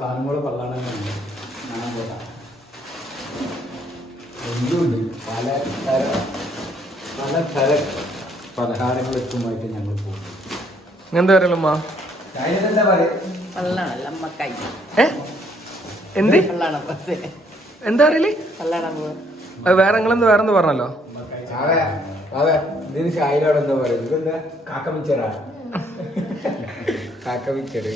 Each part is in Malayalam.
സാധനങ്ങൾ പള്ളാണെന്നുണ്ട് കാണാൻ പോകാം. എന്തുണ്ട് പല തര പലഹാരങ്ങൾ എത്തുമായിട്ട് ഞങ്ങൾ പോകും. എന്താ പറയലമ്മ? എന്താ പറയാ എന്ത് എന്താ പറയല്? വേറെ നിങ്ങളെന്താ വേറെന്താ പറഞ്ഞല്ലോ? അതെ ഇതിന് ചായയിലോടെ എന്താ പറയുന്നത്? ഇതെന്താ കാക്കമിച്ചറാ? കാക്കമിച്ചറ്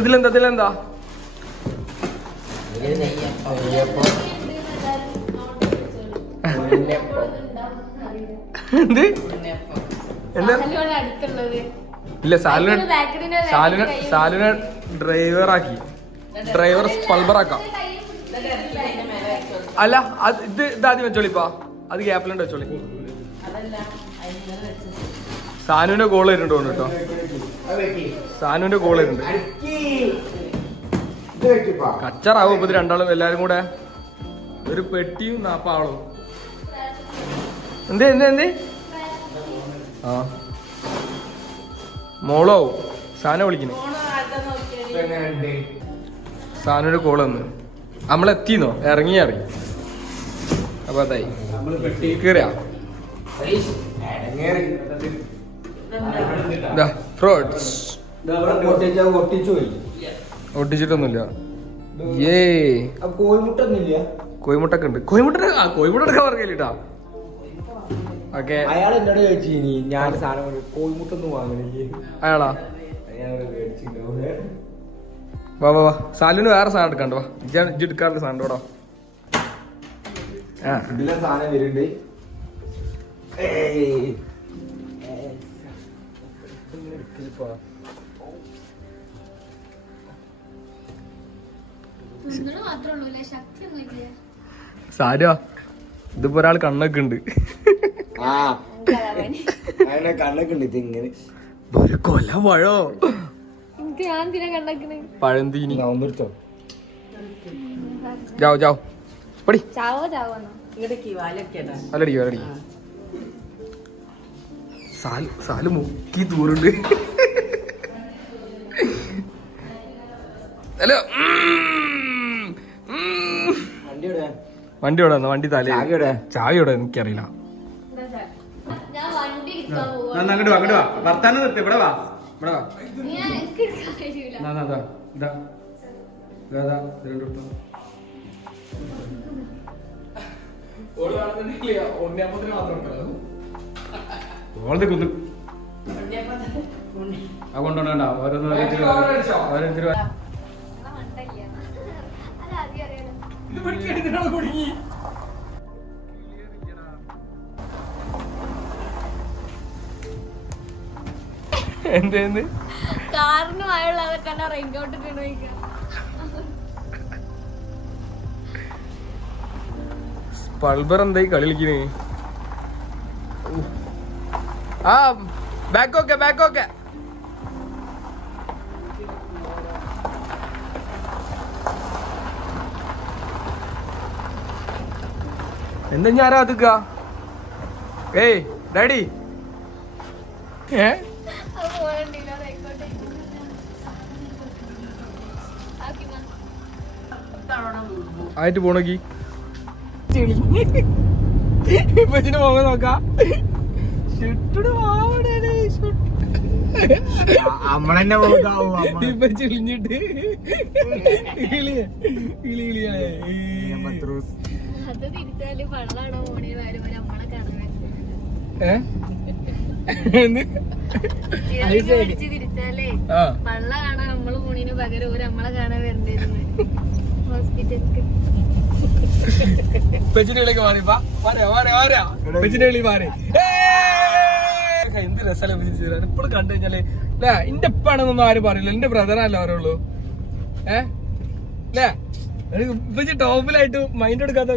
ഇതിലെന്താ എന്ത് എന്താ? ഇല്ല സാലുനെ ഡ്രൈവറാക്കി, ഡ്രൈവർ സ്പൾബറാക്കാം. അല്ല ഇത് ആദ്യം വെച്ചോളിപ്പാ, അത് ഗ്യാപ്പിലുണ്ട് വെച്ചോളി. സാനുവിന്റെ കോള് വരുന്നുണ്ട് കേട്ടോ, സാനുവിന്റെ കോള് വരുന്നുണ്ട്. കച്ചറാവും ഇപ്പൊ ഇത് രണ്ടാളും എല്ലാരും കൂടെ, ഒരു പെട്ടിയും 40 ആളും. എന്തേ എന്തേ എന്തേ ആ മോളോ സാന വിളിക്കണേ. സാനുവിന്റെ കോള് വന്ന് നമ്മളെത്തിന്നോ, ഇറങ്ങി അപ്പൊ അതായി കേറിയാ ഫ്രോഡ്സ് ഒട്ടിച്ചിട്ടൊന്നുമില്ല. കോഴിമുട്ടൊക്കെ ഉണ്ട്. കോഴിമുട്ട പറഞ്ഞിട്ടാ. ഓക്കെ അയാൾ എന്നോട് ചോദിച്ചു ഞാൻ സാധനം കോഴിമുട്ടൊന്നും വാങ്ങണില്ലേ അയാളാ. വാ വാ വാ സാലിന് വേറെ സാധനം എടുക്കാണ്ട് വാ. ഇജ്ജ് എടുക്കാറുള്ള സാധനം ഇവിടെ ഇതിലെ സാധനം വരുന്നുണ്ട്. സാരാ ഇതിപ്പോ ഒരാൾ കണ്ണൊക്കെ ഉണ്ട്. കണ്ണൊക്കെ ഉണ്ട്. ഇതിങ്ങനെ ഒരു കൊല പഴോ പഴന്തീനി. ജാവോ ജാവോ പടി അല്ലടി അല്ലടി. സാല് മുക്കി ദൂരുണ്ട്. ഹലോ വണ്ടി എവിടെ? വണ്ടി തല ചാവി എവിടെ? എനിക്കറിയില്ല. അങ്ങോട്ട് വാ, അങ്ങോട്ട് വാ. വർത്താനം നിർത്തി. ഇവിടെ വാ, ഇവിടെ വാ. കൊണ്ടോണ്ട ഓരോരുത്തർ എന്തേന്ന് കാറിന് റെയിൻകോട്ട് സ്പൾബർ എന്തായി കളിക്കണേ? ആ ബാക്ക് ഓക്കെ. എന്താ ഞാനാ അതുക്ക? ഏയ് ഡാഡി ആയിട്ട് പോണോക്കി ഇപ്പച്ചിന്റെ മുഖം നോക്കാം. ഇപ്പൊ ചിളിഞ്ഞിട്ട് തിരിച്ചാലേ പള്ള കാണാൻ നമ്മള് പോണീന് പകരം ഒരു നമ്മളെ കാണാൻ വരണ്ടായിരുന്നു ഹോസ്പിറ്റലിക്ക്. എന്ത് രസമല്ലേ ഇപ്പോഴും കണ്ടു കഴിഞ്ഞാല് അല്ലേ? എന്റെ ഉപ്പാണെന്നൊന്നും ആരും പറയില്ല, എന്റെ ബ്രദറല്ലേ പറയുള്ളൂ. അല്ലേ ടോപ്പിലായിട്ട് മൈൻഡ് എടുക്കാത്ത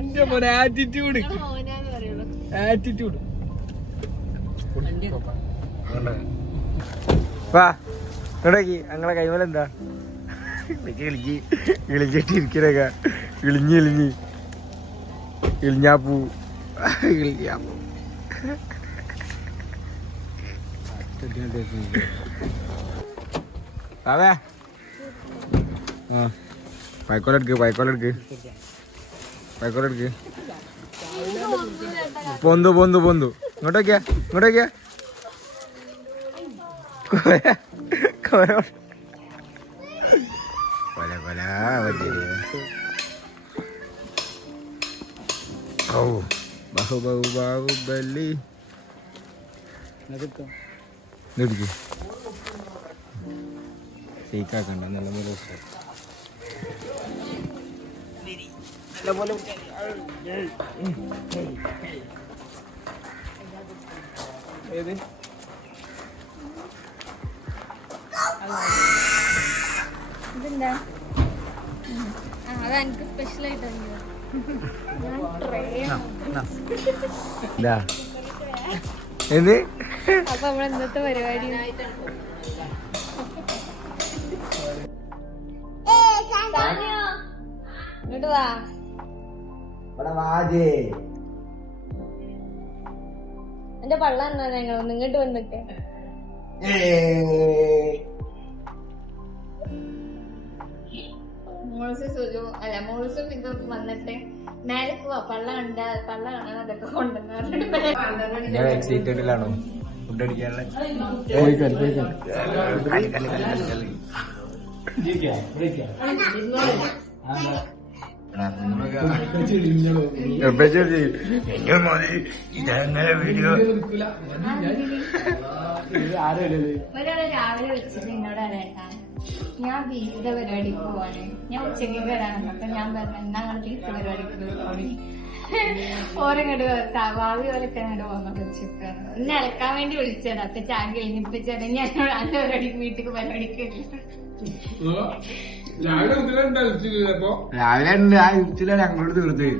ഇന്റെ പോലെ ആറ്റിറ്റ്യൂഡ്. വാ ഇങ്ങോട്ടേക്ക് ഞങ്ങളെ കൈമലെന്താ ഇളിച്ചിട്ടിരിക്കണൊക്കെ ഇളിഞ്ഞ് ഇളിഞ്ഞാപ്പൂ ഇളിഞ്ഞാപ്പൂ അതെ ആ പൈക്കോലെടുക്ക് പൊന്തു ഇങ്ങോട്ടേക്കാ കൊല ബാഹുബലി ഷെയ്ക്കാക്കണ്ട നല്ലപോലെ ഏത് ഇതെന്താ അതാ എനിക്ക് സ്പെഷ്യൽ ആയിട്ട് എന്ത് അപ്പൊ നമ്മളെ ഇന്നത്തെ പരിപാടി ഇങ്ങോട്ട് വാ എന്റെ പള്ള എന്നാ ഞങ്ങൾ ഇങ്ങോട്ട് വന്നിട്ട് മോൾസും ഇതൊക്കെ വന്നിട്ട് മേലെ പോവാ പള്ള കാണാൻ അതൊക്കെ കൊണ്ടുവന്നു എക്സൈറ്റഡിലാണോ ഫുഡ് അടിക്കാനുള്ള ഒരാള് രാവിലെ വിളിച്ചത് എന്നോട് അറിയാട്ടാ ഞാൻ ബീച്ചിന്റെ പരിപാടിക്ക് പോവാണ് ഞാൻ ഉച്ചയ്ക്ക് വരാനുണ്ട് അപ്പൊ ഞാൻ പറഞ്ഞു എന്നാ ഞങ്ങൾ ബീച്ച് പരിപാടിക്ക് ഓരങ്ങോട്ട് ഭാവി പോലൊക്കെ അങ്ങോട്ട് പോകുന്നത് ഉച്ചക്കാണ് എന്നെ അലക്കാൻ വേണ്ടി വിളിച്ചതാ അപ്പൊ ചാൻ കഴിഞ്ഞിപ്പിച്ചത് ഞാൻ അന്റെ പരിപാടിക്ക് വീട്ടിക്ക് പരിപാടിക്ക് രാവിലെ ഞങ്ങളോട് തീർത്ത്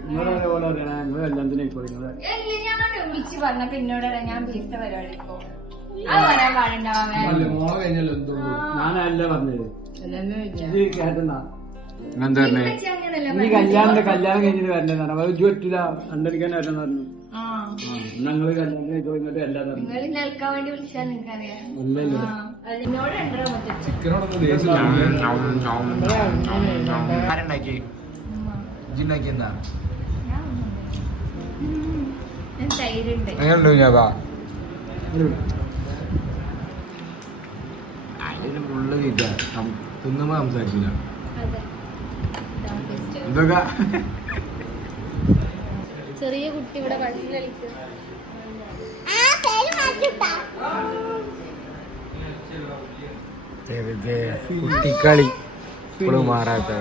ഞാൻ വിളിച്ച് പറഞ്ഞപ്പോ എന്നോട് ഞാൻ ബീച്ചിന്റെ പരിപാടിക്ക് പോകും അത് വരാൻ പാടുണ്ടാവാൻ ഞാനല്ല പറഞ്ഞത് ഇത് കേട്ടണ്ട എന്താ പറഞ്ഞേ ഈ കല്യാണം കഴിഞ്ഞിട്ട് വരണ്ടെന്നാണ് അപ്പൊ ഇത് പറ്റില്ല കണ്ടടിക്കാൻ വരണം പറഞ്ഞു ഞങ്ങള് കല്യാണം ഇങ്ങോട്ട് എല്ലാം പറഞ്ഞു നിങ്ങൾ നിൽക്കാൻ വേണ്ടി വിളിച്ചാൽ നിങ്ങൾക്കറിയാം ഇല്ലല്ലോ എന്നോട് ഉണ്ടോ ആരുണ്ടാക്കി ഇജിണ്ടാക്കി എന്താ ഞാൻ തൈരുണ്ട് എങ്ങനെയുണ്ടോ ഞാ അതിന് ഫുള്ള് തീറ്റ തിന്നുമ്പോ സംസാരിക്കില്ല അതെ ഇതൊക്കെ ചെറിയ കുട്ടി ഇവിടെ കളിച്ച് കളിക്കും കുട്ടിക്കളി ഇപ്പോഴും മാറാത്ത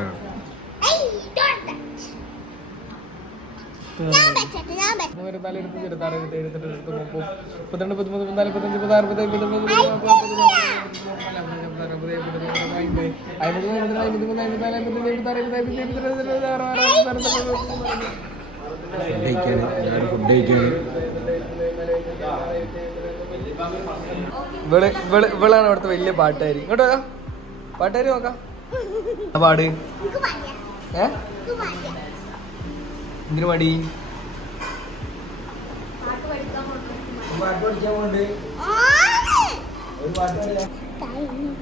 ഫുഡ് കഴിക്കാണ് ഇവളാണ് അവിടുത്തെ വലിയ പാട്ടുകാരി ഇങ്ങോട്ട് നോക്കാം പാട്ടുകാരി നോക്കാം പാട് എന്തിനു മടി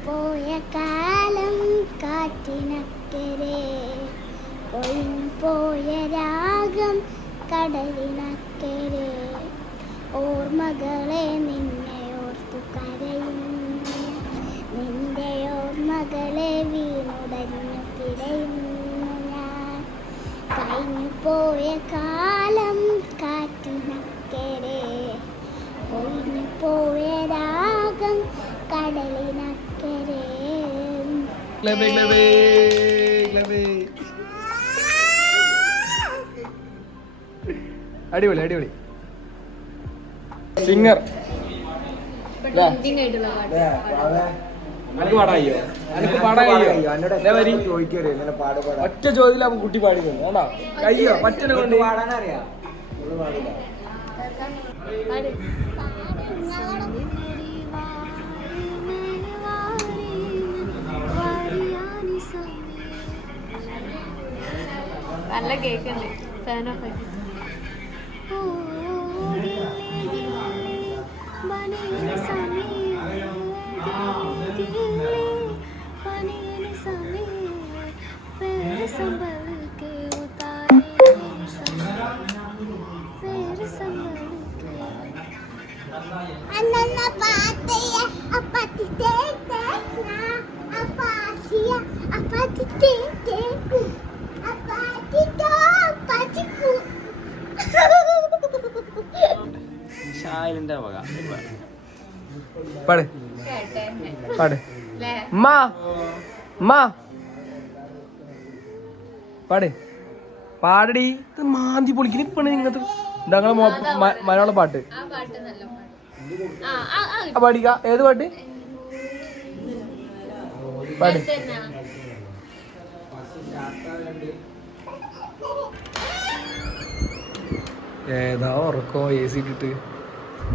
പോയ കാലം കാറ്റിനക്കരെ പോയ രാഗം കടലിനക്കരെ ഓർമ്മകളെ നിന്നെ ഓർത്തു കരയുന്നു നിന്റെ ഓർമ്മകളെ വീണുടഞ്ഞു പിടയുന്നു ഞാൻ കഴിഞ്ഞു പോയ കാലം കാറ്റിനക്കരെ ഒഴിഞ്ഞു പോയ രാഗം കടലിനക്കരെ അടിപൊളി അടിപൊളി സിംഗർ ട്രെൻഡിങ് ആയിട്ടുള്ള പാട്ട് അനക്ക് പാടായോ അനക്ക് പാടായോ ഒറ്റ ചോദ്യത്തിൽ കുട്ടി പാടി വേണ്ടാ കയ്യോ പറ്റനെ കൊണ്ട് പാടാനറിയാം പാട് നല്ല കേക്കുണ്ട് ഫാൻ ഓഫ് ആക്കി ഷായലിന്റെ വക പാട് പാട് മാ മാ പാട് പാടടി ഇത് മാന്തി പൊളിക്കണ ഇപ്പണ് ഇങ്ങനത്തെ ഞങ്ങളെ മലയാള പാട്ട് പാടിക്ക ഏത് പാട്ട് പാട് ഏതാ ഉറക്കോ എ സി ഇട്ടിട്ട്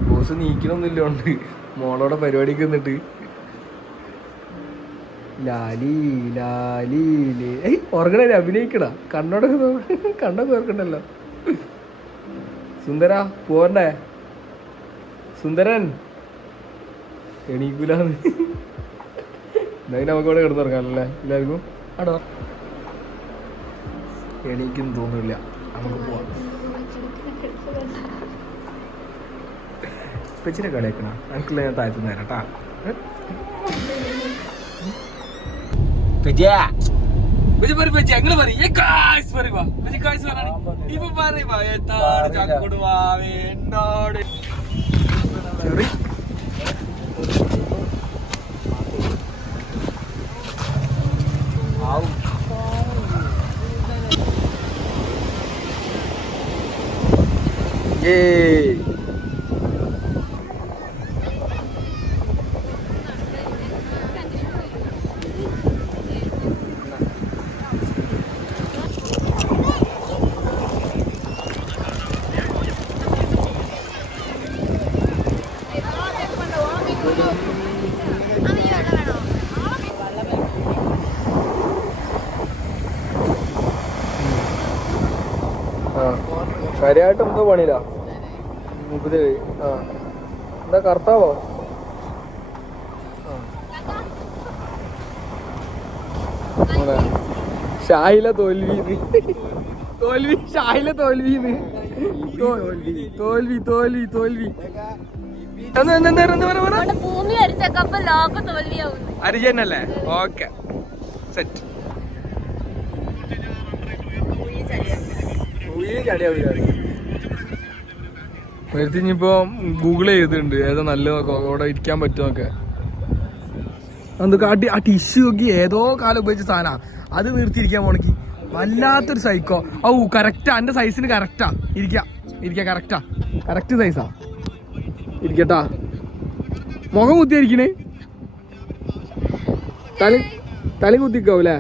ബോസ് നീക്കണൊന്നുമില്ലോണ്ട് മോളോടെ പരിപാടിക്ക് നിന്നിട്ട് ലാലി ലാലി ഉറങ്ങണേ അഭിനയിക്കണ കണ്ണൊക്കെ ഓർക്കണ്ടല്ലോ സുന്ദര പോരണ്ടേ സുന്ദരൻ എണീക്കൂലെന്ന് എന്തായാലും നമുക്കവിടെ കിടന്നുറങ്ങാനല്ലേ എല്ലാവർക്കും ആടോ എണീക്കും തോന്നില്ല നമുക്ക് പോവാം പെച്ചിനെ കളിയാക്കണ എനിക്കുള്ള ഞാൻ താഴ്ത്തു നേരം കേട്ടാ എന്നോട് കാര്യമായിട്ട് എന്തോ പണിയില്ല മുപ്പത്തേഴ് ആ എന്താ കർത്താവോ ഷായില തോൽവി ഷായില തോൽവി തോൽവി തോൽവി തോൽവി അരിജനല്ലേ ഓക്കെ സെറ്റ് വരുത്തിഞ്ഞിപ്പോ ഗൂഗിൾ ചെയ്തിട്ടുണ്ട് ഏതാ നല്ല അവിടെ ഇരിക്കാൻ പറ്റുമൊക്കെ എന്തൊക്കെ ആ ടിഷ്യൂ നോക്കി ഏതോ കാലം ഉപയോഗിച്ച സാധന അത് നിർത്തിയിരിക്കാൻ പോണെങ്കിൽ വല്ലാത്തൊരു സൈക്കോ ഔ കറക്റ്റാ എന്റെ സൈസിന് കറക്റ്റാ ഇരിക്ക കറക്റ്റ് സൈസാ ഇരിക്കട്ടാ മുഖം കുത്തിയിരിക്കണേ തല കുത്തിക്കാവൂലേ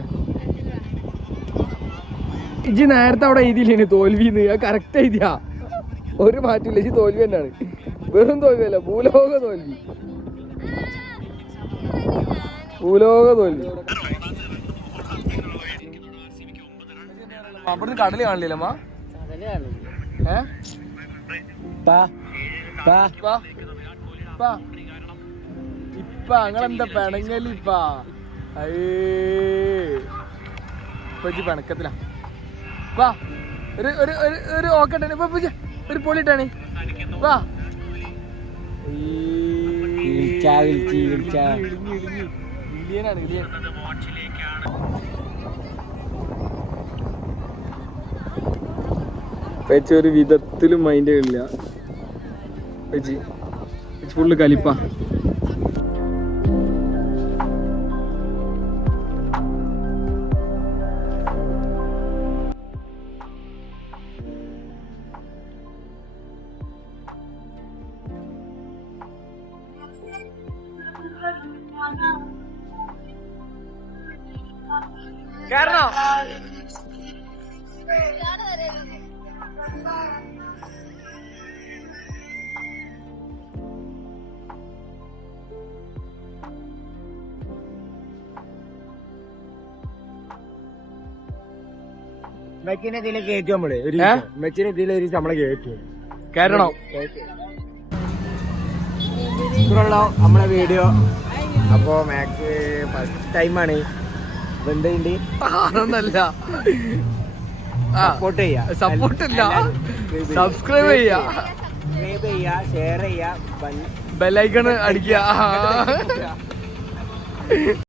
ഇജി നേരത്തെ അവിടെ എഴുതിയില്ലേ തോൽവിന്ന് കറക്റ്റ് എഴുതിയാ ഒരു മാറ്റില്ല ഇജി തോൽവി തന്നെയാണ് വെറും തോൽവിയല്ല ഭൂലോക തോൽവി അവിടുന്ന് കടല് കാണില്ലമ്മ ഇപ്പ അങ്ങനെന്താ പെണങ്ങലിപ്പാ ഇപ്പച്ചി പിണക്കത്തില വാ ഒരു ഓക്കട്ടെ ഒരു പൊളിട്ടാണ് വാ ഗിലിയനാണ് ഗിലിയൻ വെച്ച് ഒരു വിധത്തിലും മൈൻഡ് ഇല്ല വെച്ച് ഫുള്ള് കലിപ്പ കേറണോ മെച്ചിനെ ഇതിൽ കയറ്റും നമ്മള് മെച്ചിനെ ഇതിൽ നമ്മളെ കയറ്റും കയറണോ? ഇത്രയുള്ള നമ്മളെ വീഡിയോ. അപ്പോ മാക്സ് ഫസ്റ്റ് ടൈമാണ്. എന്തുണ്ട് അതൊന്നല്ല, സപ്പോർട്ട് ചെയ്യാ, സപ്പോർട്ടില്ല, സബ്സ്ക്രൈബ് ചെയ്യാ, ഷെയർ ചെയ്യാ, ബെല്ലൈക്കൺ അടിക്കുക.